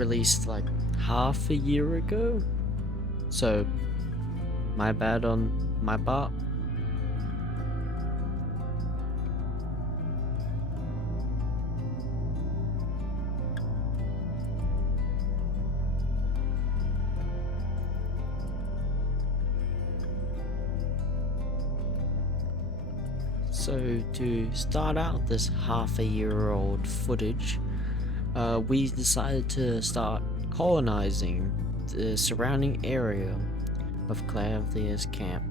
released like half a year ago, so my bad on my part. So to start out this half a year old footage, we decided to start colonizing the surrounding area of Clavia's camp.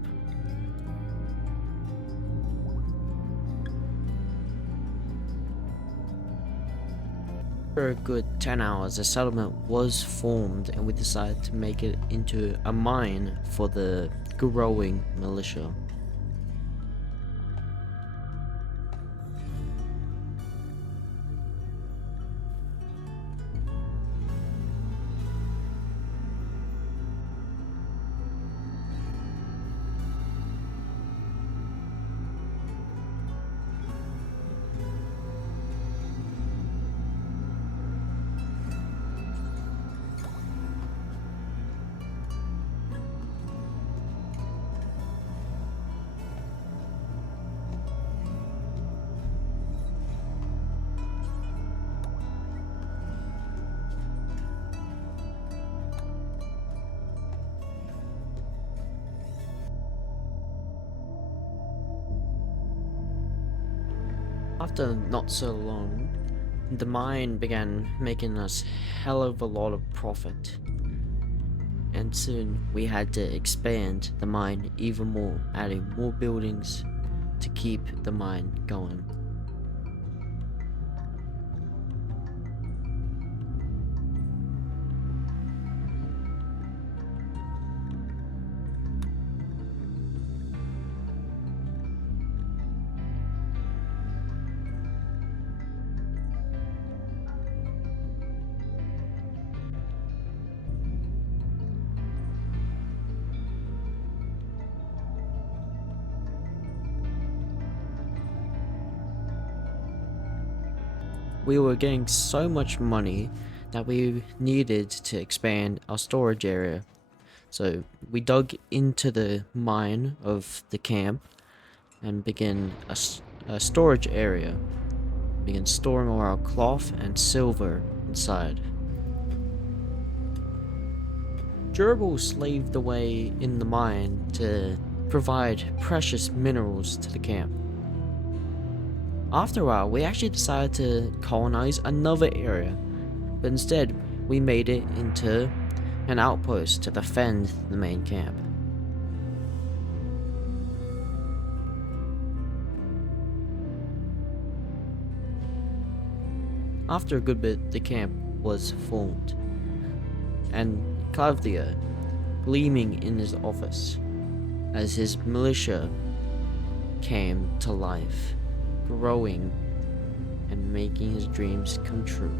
For a good 10 hours, a settlement was formed and we decided to make it into a mine for the growing militia. After not so long, the mine began making us hell of a lot of profit. And soon we had to expand the mine even more, adding more buildings to keep the mine going. We were getting so much money that we needed to expand our storage area. So we dug into the mine of the camp and began a storage area. We began storing all our cloth and silver inside. Durable slaved away in the mine to provide precious minerals to the camp. After a while, we actually decided to colonize another area, but instead we made it into an outpost to defend the main camp. After a good bit, the camp was formed, and Clavia, gleaming in his office, as his militia came to life, growing and making his dreams come true.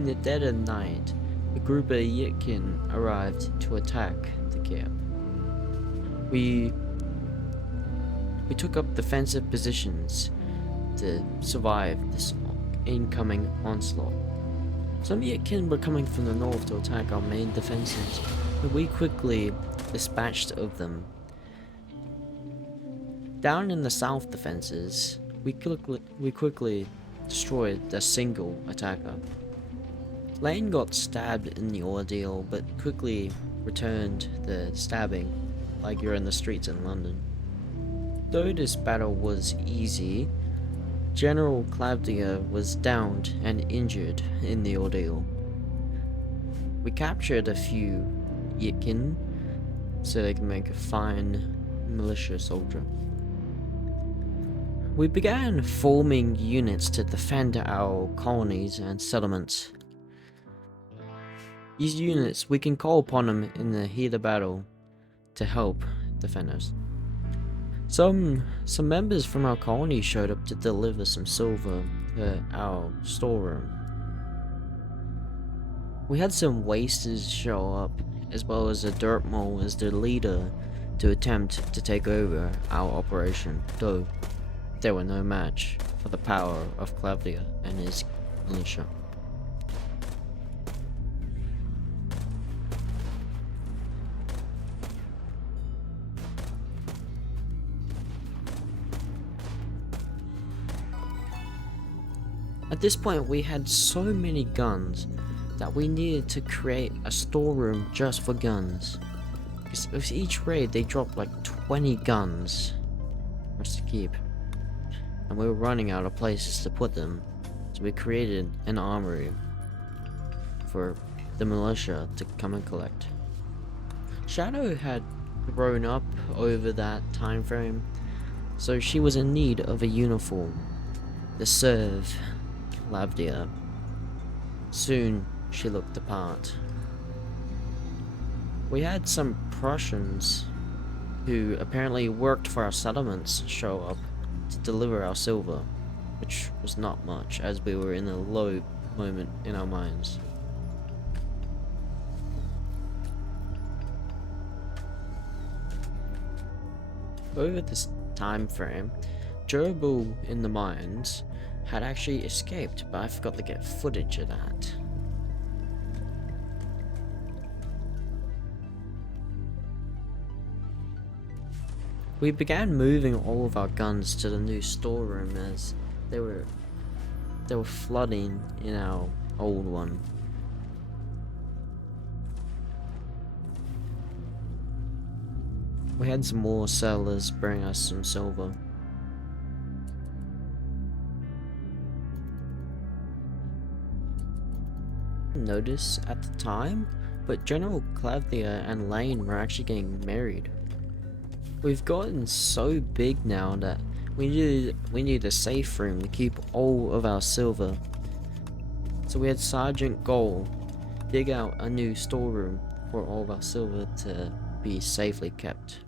In the dead of night, a group of Yitkin arrived to attack the camp. We took up defensive positions to survive this incoming onslaught. Some Yitkin were coming from the north to attack our main defenses, but we quickly dispatched of them. Down in the south defenses, we quickly destroyed a single attacker. Lane got stabbed in the ordeal, but quickly returned the stabbing like you're in the streets in London. Though this battle was easy, General Clavia was downed and injured in the ordeal. We captured a few Yitkin so they can make a fine militia soldier. We began forming units to defend our colonies and settlements. These units, we can call upon them in the heat of battle to help defend us. Some members from our colony showed up to deliver some silver at our storeroom. We had some wasters show up, as well as a dirt mole as the leader to attempt to take over our operation, though they were no match for the power of Claudia and his militia. At this point, we had so many guns that we needed to create a storeroom just for guns. Because with each raid, they dropped like 20 guns for us to keep. And we were running out of places to put them, so we created an armory for the militia to come and collect. Shadow had grown up over that time frame, so she was in need of a uniform to serve Lavdia. Soon she looked the part. We had some Prussians who apparently worked for our settlements show up to deliver our silver, which was not much as we were in a low moment in our minds. Over this time frame, Gerbil in the mines had actually escaped, but I forgot to get footage of that. We began moving all of our guns to the new storeroom as they were flooding in our old one. We had some more settlers bring us some silver. Notice at the time, but General Claudia and Lane were actually getting married. We've gotten so big now that we need a safe room to keep all of our silver. So we had Sergeant Goal dig out a new storeroom for all of our silver to be safely kept.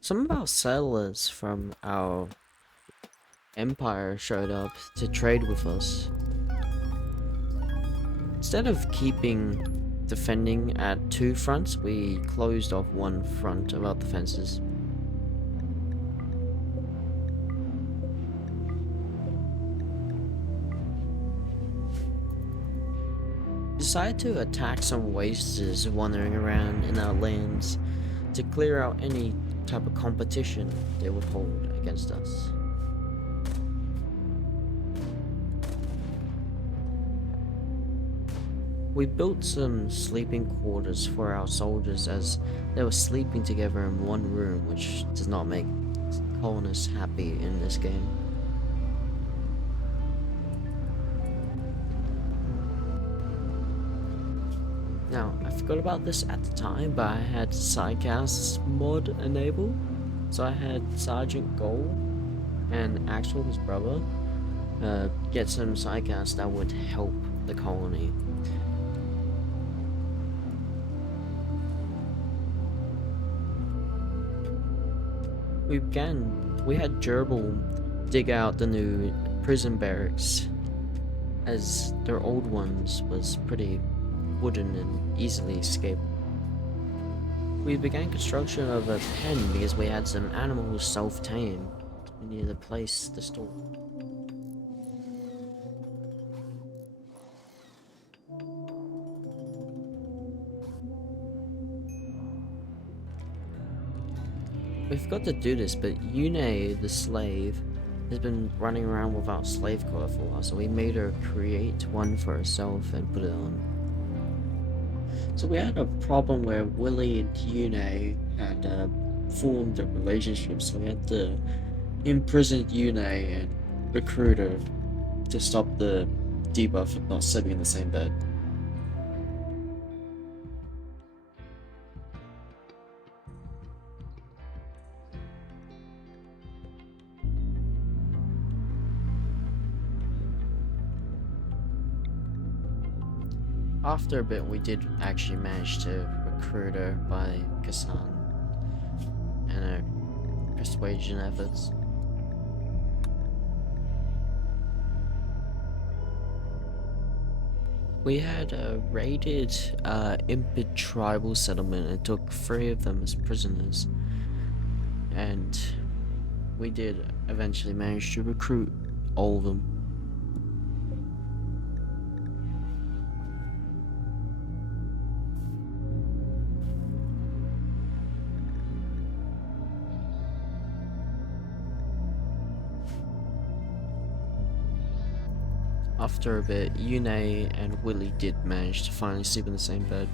Some of our settlers from our empire showed up to trade with us. Instead of defending at two fronts, we closed off one front of our defenses. Decided to attack some wasters wandering around in our lands to clear out any type of competition they would hold against us. We built some sleeping quarters for our soldiers as they were sleeping together in one room, which does not make colonists happy in this game. Now, I forgot about this at the time, but I had Psycast mod enabled, so I had Sergeant Goal and Axel, his brother, get some Psycast that would help the colony. We had Gerbil dig out the new prison barracks, as their old ones was pretty wooden and easily escaped. We began construction of a pen because we had some animals self-tamed. We needed a place to store. We forgot to do this, but Yune, the slave, has been running around without slave collar for a while, so we made her create one for herself and put it on. So we had a problem where Willie and Yune had formed a relationship, so we had to imprison Yune and recruit her to stop the debuff of not sleeping in the same bed. After a bit, we did actually manage to recruit her by Kassan and her persuasion efforts. We had raided Impid tribal settlement and took 3 of them as prisoners. And we did eventually manage to recruit all of them. After a bit, Yune and Willie did manage to finally sleep in the same bed.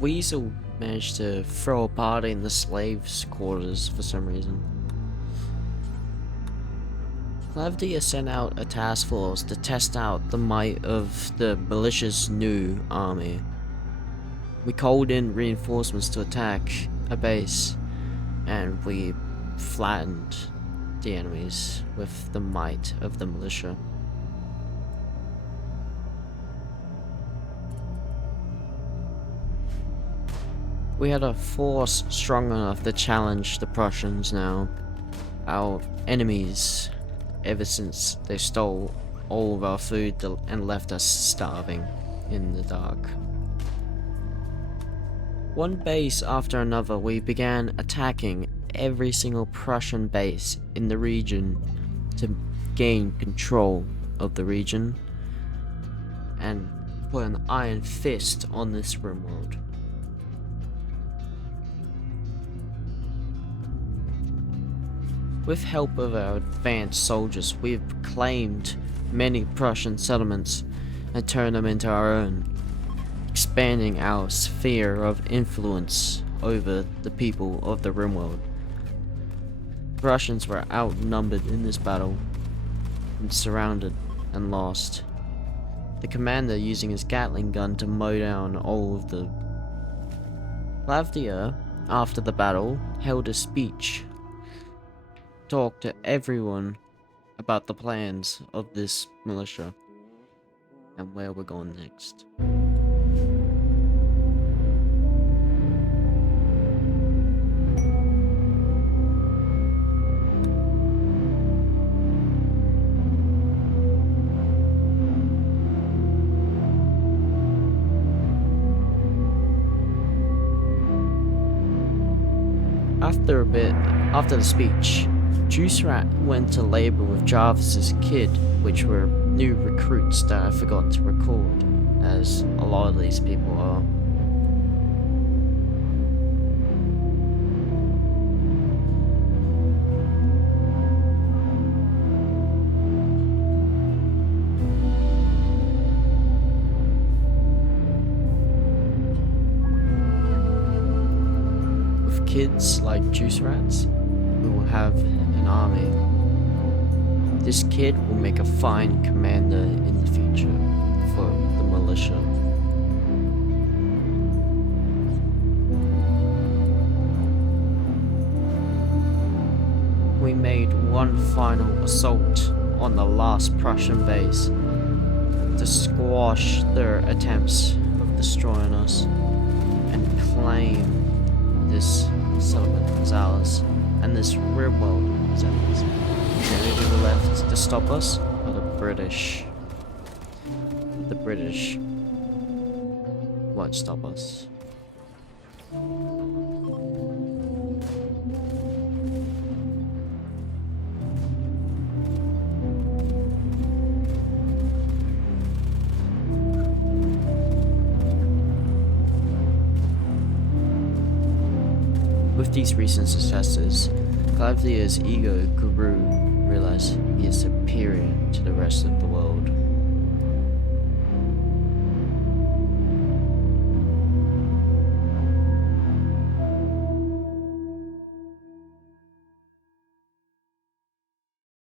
Weasel managed to throw a party in the slaves' quarters for some reason. Clavdia sent out a task force to test out the might of the militia's new army. We called in reinforcements to attack a base, and we flattened the enemies with the might of the militia. We had a force strong enough to challenge the Prussians now. Our enemies, ever since they stole all of our food and left us starving in the dark. One base after another, we began attacking every single Prussian base in the region to gain control of the region and put an iron fist on this Rimworld. With help of our advanced soldiers, we've claimed many Prussian settlements and turned them into our own, expanding our sphere of influence over the people of the Rimworld. Russians were outnumbered in this battle, and surrounded and lost. The commander using his Gatling gun to mow down all of the... Clavdia, after the battle, held a speech, talked to everyone about the plans of this militia, and where we're going next. After the speech, Juicerat went to labor with Jarvis's kid, which were new recruits that I forgot to record, as a lot of these people are. Kids like Juicerats, we will have an army. This kid will make a fine commander in the future for the militia. We made one final assault on the last Prussian base to squash their attempts of destroying us and claim this settlement is ours, and this Rimworld is ours. The only people left to stop us are the British. The British won't stop us. With these recent successes, Clavdia's ego grew, realized he is superior to the rest of the world.